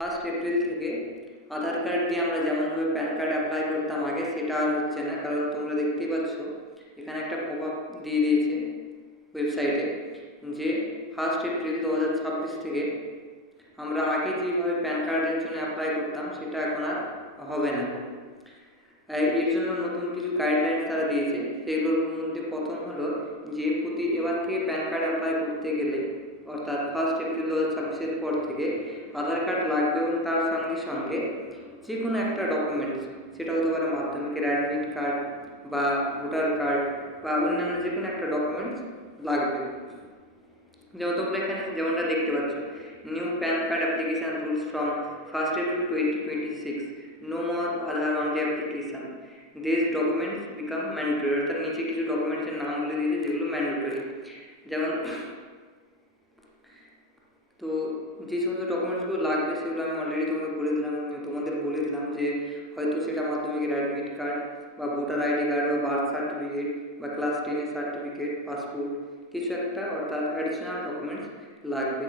1 April থেকে আধার card দিয়ে আমরা যেমনভাবে প্যান কার্ড অ্যাপ্লাই করতাম আগে সেটা আর হচ্ছে না, কারণ তোমরা দেখতেই পাচ্ছ এখানে একটা পপ আপ দিয়ে দিয়েছে ওয়েবসাইটে যে 1 এপ্রিল 2026 থেকে আমরা আগে যেভাবে প্যান কার্ডের জন্য অ্যাপ্লাই করতাম সেটা এখন আর হবে না। এর জন্য নতুন কিছু গাইডলাইন তারা দিয়েছে, সেগুলোর মধ্যে প্রথম হলো যে এবার থেকে প্যান কার্ড অ্যাপ্লাই করতে গেলে অর্থাৎ 1 এপ্রিল 2026-এর পর থেকে আধার কার্ড লাগবে এবং তার সঙ্গে সঙ্গে যে কোনো একটা ডকুমেন্টস, সেটা হতে পারে মাধ্যমিকের অ্যাডমিট কার্ড বা ভোটার কার্ড বা অন্যান্য যে কোনো একটা ডকুমেন্টস লাগবে। যেমন তোমরা এখানে যেমনটা দেখতে পাচ্ছ, new PAN card application rules from 1 April 2026, no more Aadhaar only application, this documents become mandatory. অর্থাৎ নিচে কিছু ডকুমেন্টসের নাম বলে দিয়েছে যেগুলো ম্যান্ডেটরি। যেমন তো যে সমস্ত ডকুমেন্টসগুলো লাগবে সেগুলো আমি অলরেডি তোমাদের বলে দিলাম যে হয়তো সেটা মাধ্যমিকের অ্যাডমিট কার্ড বা ভোটার আইডি কার্ড বা বার্থ সার্টিফিকেট বা ক্লাস 10-এর সার্টিফিকেট, পাসপোর্ট, কিছু একটা অর্থাৎ অ্যাডিশনাল ডকুমেন্টস লাগবে।